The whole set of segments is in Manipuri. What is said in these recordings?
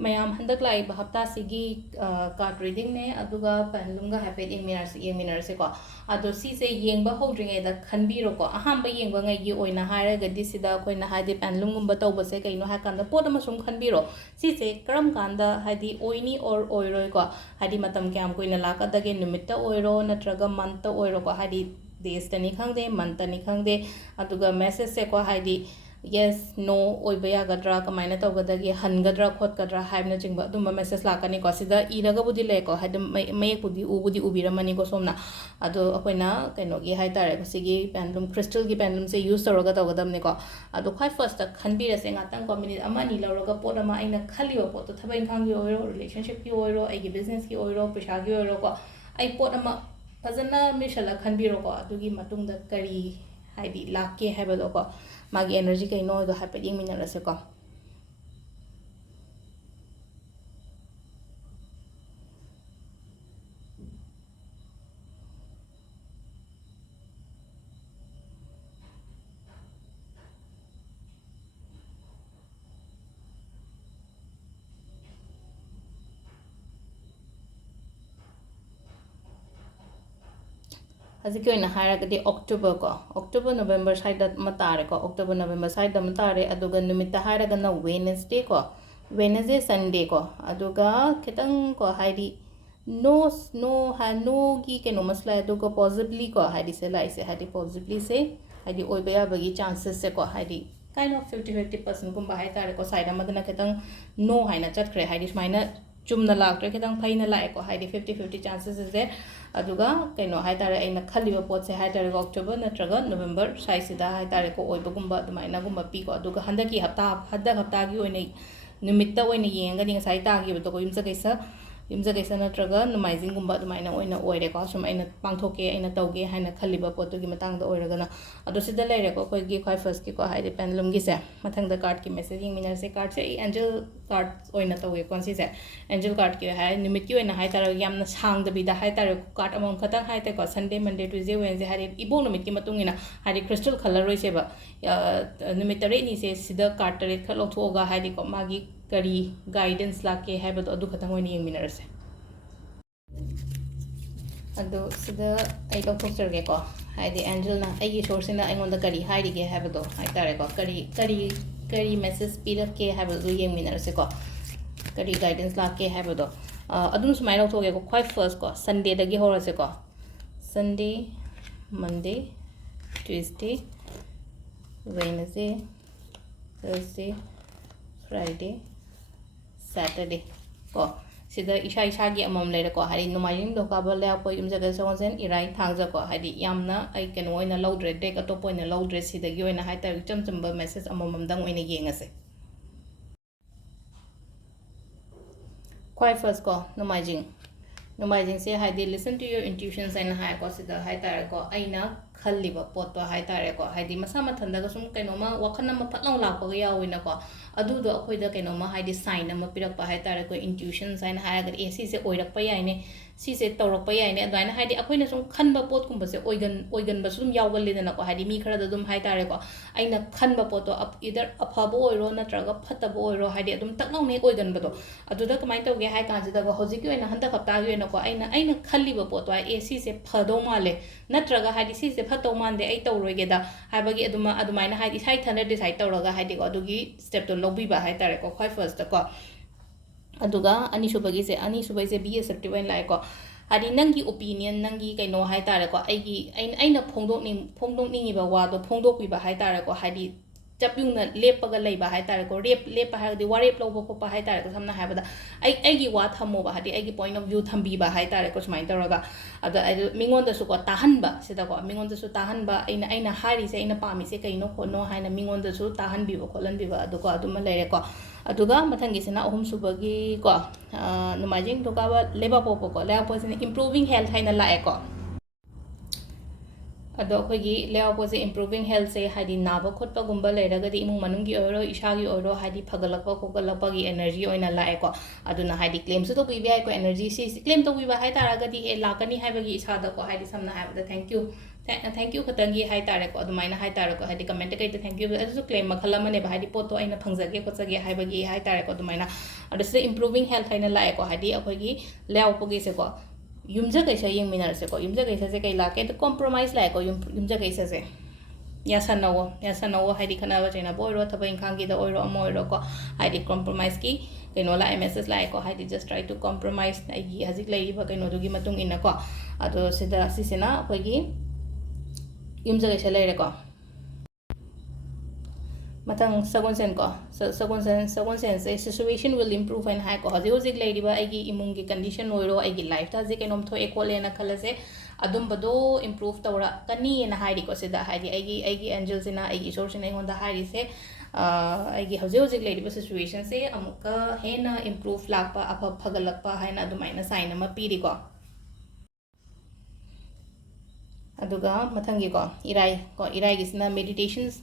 mayam handak lai hafta sigi card reading ne aduga pendulum ga hafet yengminar se ko ado si se yengba hodringe da khanbiro ko aham ba yengba ngai gi oina haira ga disida koina hadi pendulum gumba tawba se kaino ha kanda pot ama sum khanbiro si se karam kanda hadi oini or oiroi ko hadi matam kyam koina lakadage numitta oiro natraga month oiro ko hadi days tani khangde month tani khangde aduga message se ko hadi yes no oiba yagadra kamaina tawgadagi hangadra khotgadra haibna jingba dumba message lakani ko sida iraga budi le ko hadum mayek budi ubiramani ko somna ado akoina kaino gi hai tare ko sigi pendulum crystal gi pendulum se use tawraga tawgadam ne ko ado khai first ta khanbira se ngatang ko minute amani lawraga pot ama aina khaliwa pot to thabai khang gi oiro relationship gi oiro ai gi business gi oiro pesha gi oiro ko ai pot ama fazana mishala khanbiro ko adugi matungda kari haidi lakke habado ko magi energy kay no do hapet yung minarase ko Haziki oina hairagadi October ko October November side matare ko October November side matare aduga numita hairaga na Wednesday ko Wednesday Sunday ko aduga kitang ko hairi no gi ke no masla aduga possibly ko hairi se lai se hairi possibly se hairi oibaya bagi chances se ko hairi kind of 50% gumba hai tare ko side amadana kitang no haina chatkre hairi smaina chumna lakre kitang phaina lai ko hairi 50 chances is there aduga kaino hai tare aina khaliba pot se hai tare October natraga November sai sida hai tare ko oiba gumba dumaina gumba pi ko aduga handaki hafta gi oina numitta oina yenga ni sai ta gi to ko yumza kaisa natraga numaizing gumba dumaina oina oire ko sum aina pangthoke aina tauge haina khaliba pot gi matang da oiragana adu sida leire ko koi gi khai first ki ko hai de pendulum gi se mathang da card ki message ying minar se card se angel card oina tauge kon si se angel card ki hai nimit ki oina hai tar yamna sang da bi da hai tar card among khatang hai te ko Sunday Monday Tuesday Wednesday hari ibo numit ki matung ina hari crystal color roi se ba numit tare ni se sida card tare khalo thoga hai di ko magi kari guidance lake hai ba adu khatang oina ying minar se ado sida ai to poster ge ko hai di angel na ai source na aingon da kari hai ri ge hai ba do hai tare ko kari message pirak ke hai ba do yeng minar se ko kari guidance lake hai ba do adum sumai lo thoge ko khoi first ko Sunday da gi hora se ko Sunday Monday Tuesday Wednesday Thursday Friday Saturday ko sida isa gi amam leire ko hari numayin do ka ba le apo yum jaga sonsen irai thangja ko hari yamna ai ken oina loadre dek atop oina loadre sida gi oina hai ta chamba message amam dang oina yengase quite first ko numajing se hai de listen to your intuitions and hai ko sida hai ta ko aina khaliba pot to hai tare ko hai di masa mathanda ga sum kaino ma wakhana ma phatlang la ko ya wina ko adu do akhoi da kaino ma hai di sign ma pirak pa hai tare ko intuition sign hai ga AC se oirak pa yai ne si se tawrak pa yai ne adwaina hai di akhoi na sum khanba pot kum ba se oigan ba sum yawgal le na ko hai di mi khara da dum hai tare ko aina khanba pot to either aphabo oiro na traga phatabo oiro hai di dum taknau ne oigan ba do adu da kamai tawge hai ka ji da go hojik oina handa khapta gi na ko aina khaliba pot to AC se phado male na traga hai di si se phato mande ai tawroige da haibagi adumaina hai sai thana decide tawraga hai di ko adugi step to lobby ba hai tare ko khoi first ta ko aduga ani subagi se be acceptive and like ko hari nangi opinion nangi kaino hai tare ko aina phongdok ni ba wa do phongdok pi ba hai tare ko hari chapyung na lepaga leiba hai tare ko lepa ha di warep lobo ko pa hai tare ko samna ha ba da ai gi wa thamo ba hadi ai gi point of view thambi ba hai tare ko smai taraga ada mingon da su ko tahan ba sida ko mingon da su tahan ba aina hari se aina pami se kaino khono haina mingon da su tahan bi ba kholan bi ba adu ko aduma leire ko aduga mathangi sina ahum subagi ko numajing to ka ba leba po ko leba po sina improving health haina la ko ado akhoi lewa pose improving health se hadi naba khotpa gumba leiragadi imung manungi oiro ishagi oiro hadi phagalakpa kogalakpa gi energy oina lae ko aduna hadi claim su to bi ai ko energy si claim to bi ba hai taragadi he lakani hai bagi isa da ko hadi samna hai da thank you thank you khatangi hai tare ko adumaina hai tare ko hadi comment kai thank you asu claim makhala mane ba hadi poto aina phangjage ko chage hai bagi hai tare ko adumaina adu se improving health haina lae ko hadi akhoi gi leaw pogi se ko yumja kai sa yeng minar se ko yumja kai sa se kai la ke to compromise lae ko yumja kai sa se ya sanawo hadi khana ba chena boy ro thaba inkhang gi da oiro amoy ro ko hadi compromise ki kaino la message lae ko hadi just try to compromise ai gi hajik lai ba kaino dugi matung ina ko ado sida sisena akhoi gi yumja kai sa lai re ko matang sagon sen ko sagon sen se situation will improve and hai ko haji hojik lai riba ai gi imung gi condition oiro ai gi life ta je kainom tho ekole na khala se adum bado improve tawra kani na hai ri ko se da hai ri ai gi angel sina ai gi source na honda hai ri se ai gi haji hojik lai riba situation se amuka hena improve lakpa apha phagalakpa haina adumaina sign ama pi ri ko aduga mathangi ko irai gisna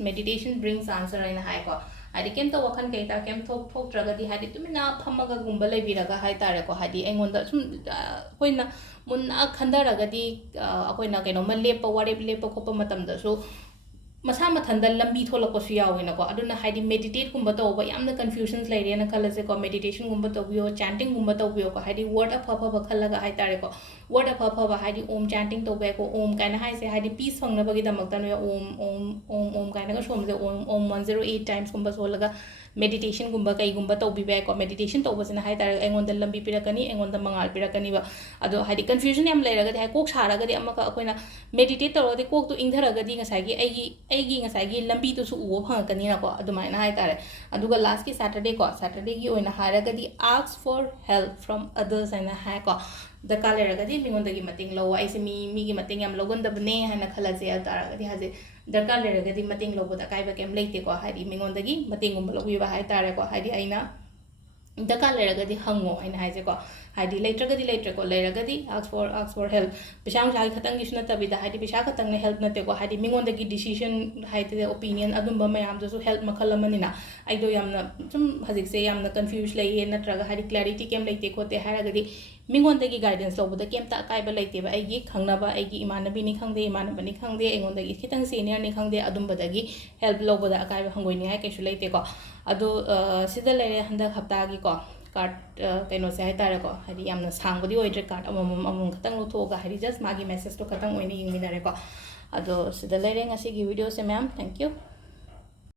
meditation brings answer in hai ko adi kem to wakhan kai ta kem thok traga di hadi tumina phamaga gumba lai biraga hai tare ko hadi engonda sum hoina munna khandaraga di akoina kaino ma lepa warep lepa khopa matam da so masa mathanda lambi tholako su yawina ko aduna hadi meditate gumba to ba yamna confusions lai rena khala se ko meditation gumba to biyo chanting gumba to biyo ko hadi word of papa khalaga hai tare ko word of papa hadi om chanting to ba ko om kaina hai se hadi peace phangna bagi damak ta no om kaina ga som se om 108 times gumba so laga meditation gumba kai gumba to bi ba ko meditation to basina hai tare engon da lambi pirakani engon da mangal pirakani ba ado hadi confusion yam lai raga de kok saraga de amaka akoina meditate to de kok to ingtharaga di ngasai gi aigi ngasai gi lambi to su uwo phangakani na ko adumaina hai tare aduga last ki saturday gi oina haraga di ask for help from others and hai ko the kale raga di mingon da gi mating lo ai se mi gi mating yam logon da bne hana khala je taraga di haje darkar lerga di mating lo boda kai ba kem leite ko hadi mingon da gi mating gum lo wi ba hai tare ko hadi aina darkar lerga di hango aina hai je ko hadi later ga di later ko lerga di ask for help bisang jai khatang gi suna tabi da hadi bisa khatang ne help na te ko hadi mingon da gi decision hai te opinion adum ba mayam da su help makhala manina ai do yamna sum hajik se yamna confuse lai na traga hadi clarity kem leite ko te haraga di mingon da gi guidance lo boda kem ta kai ba leite ba ai gi khangna ba ai gi imanabi ni khangde imanaba ni khangde engon da gi khitang senior ni khangde adum ba da gi help lo boda kai ba hangoi ni hai kai su leite ko ado sida lere handak hafta gi ko card kaino se hai tare ko hadi yamna sang bodi oidre card amam khatang lo thoga hadi just magi message to khatang oini yingminare ko ado sida lere ngasi gi video se ma'am thank you